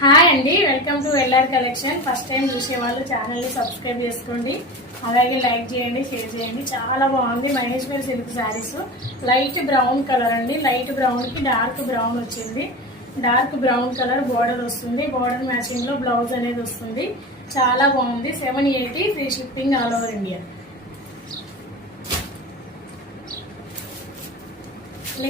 Hi అండి, welcome to LR collection. First time చూసే వాళ్ళు ఛానల్ ని సబ్స్క్రైబ్ చేసుకోండి, అలాగే లైక్ చేయండి, షేర్ చేయండి. చాలా బాగుంది Maheshwari silk saris. Light brown colour అండి, లైట్ బ్రౌన్ కి డార్క్ బ్రౌన్ వచ్చింది. డార్క్ బ్రౌన్ కలర్ బోర్డర్ వస్తుంది, బోర్డర్ మ్యాచింగ్ లో బ్లౌజ్ అనేది వస్తుంది. చాలా బాగుంది. 780 free shipping all over India.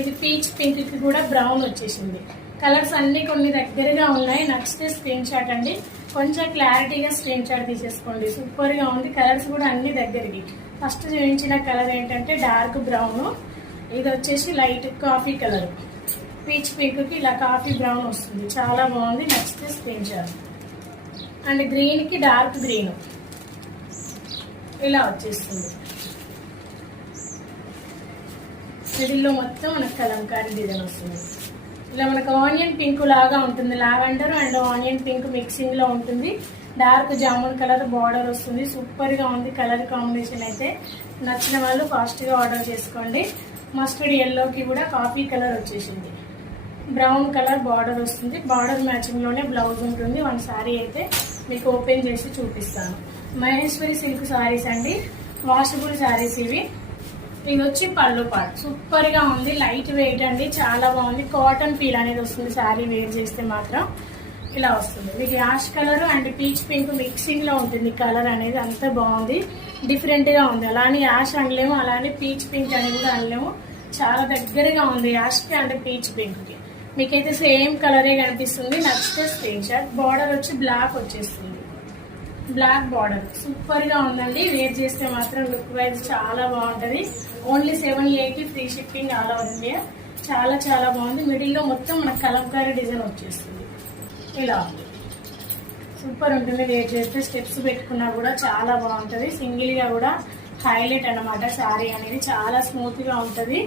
ఇది పీచ్ పింక్ కి కూడా బ్రౌన్ వచ్చేసింది. కలర్స్ అన్ని కొన్ని దగ్గరగా ఉన్నాయి. నచ్చితే స్క్రీన్ షాట్ అండి, కొంచెం క్లారిటీగా స్క్రీన్ షాట్ తీసేసుకోండి. సూపర్ గా ఉంది. కలర్స్ కూడా అన్ని దగ్గరికి. ఫస్ట్ చూపించిన కలర్ ఏంటంటే డార్క్ బ్రౌన్, ఇది వచ్చేసి light coffee colour. Peach pink కి ఇలా కాఫీ బ్రౌన్ వస్తుంది. చాలా బాగుంది. నచ్చితే స్క్రీన్ షాట్. అండ్ గ్రీన్ కి డార్క్ గ్రీన్ ఇలా వచ్చేస్తుంది. మిడిల్లో మొత్తం మనకు కలంకారీ డిజైన్ వస్తుంది. ఇలా మనకు ఆనియన్ పింక్ లాగా ఉంటుంది. Lavender and onion pink mixing లో ఉంటుంది. డార్క్ జామున్ కలర్ బార్డర్ వస్తుంది. సూపర్ గా ఉంది కలర్ కాంబినేషన్ అయితే. నచ్చిన వాళ్ళు ఫాస్ట్ గా ఆర్డర్ చేసుకోండి. మస్టర్డ్ ఎల్లోకి కూడా కాఫీ కలర్ వచ్చేసింది. బ్రౌన్ కలర్ బార్డర్ వస్తుంది. బార్డర్ మ్యాచింగ్ లోనే బ్లౌజ్ ఉంటుంది. వన్ సారీ అయితే మీకు ఓపెన్ చేసి చూపిస్తాను. మహేశ్వరి సిల్క్ సారీస్ అండి, వాషబుల్ సారీస్ ఇవి. ఇది వచ్చి పళ్ళు పాటు. సూపర్ గా ఉంది. లైట్ వెయిట్ అండి, చాలా బాగుంది. కాటన్ ఫీల్ అనేది వస్తుంది శారీ వేర్ చేస్తే మాత్రం. ఇలా వస్తుంది. ఇది ash colour and peach pink mixing లో ఉంటుంది. కలర్ అనేది అంత బాగుంది, డిఫరెంట్ గా ఉంది. అలానే యాష్ అనలేము, అలానే పీచ్ పింక్ అని కూడా అనలేము. చాలా దగ్గరగా ఉంది యాష్ కి అండ్ పీచ్ పింక్ కి. మీకైతే సేమ్ కలరే కనిపిస్తుంది. నచ్చితే స్క్రీన్ షాట్. బార్డర్ వచ్చి బ్లాక్ వచ్చేస్తుంది, బ్లాక్ బార్డర్. సూపర్ గా ఉందండి. వేర్ చేస్తే మాత్రం లుక్ వైజ్ చాలా బాగుంటది. Only 780 free shipping all over India. చాలా చాలా బాగుంది. మిడిల్ లో మొత్తం మనకు కలంకారీ డిజైన్ వచ్చేస్తుంది. ఇలా ఉంది. సూపర్ ఉంటుంది. వేర్ చేస్తే స్టెప్స్ పెట్టుకున్నా కూడా చాలా బాగుంటది. సింగిల్ గా కూడా హైలైట్ అన్నమాట. శారీ అనేది చాలా స్మూత్ గా ఉంటది.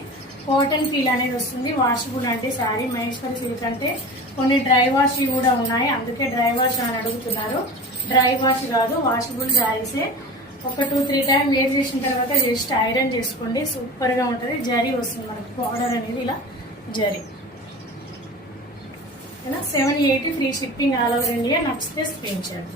కాటన్ ఫీల్ అనేది వస్తుంది. వాషబుల్ అంటే శారీ మహేశ్వరి సిల్క్ అంటే కొన్ని డ్రై వాష్ కూడా ఉన్నాయి, అందుకే డ్రై వాష్ అని అడుగుతున్నారు. డ్రై వాష్ కాదు, వాషబుల్ శారీసే. ఒక 2-3 టైం వేర్ చేసిన తర్వాత జస్ట్ ఐరన్ చేసుకోండి. సూపర్ గా ఉంటది. జరీ వస్తుంది మనకు బార్డర్ అనేది ఇలా zari. 780 free shipping all over India. నచ్చితే స్క్రీన్ షాట్.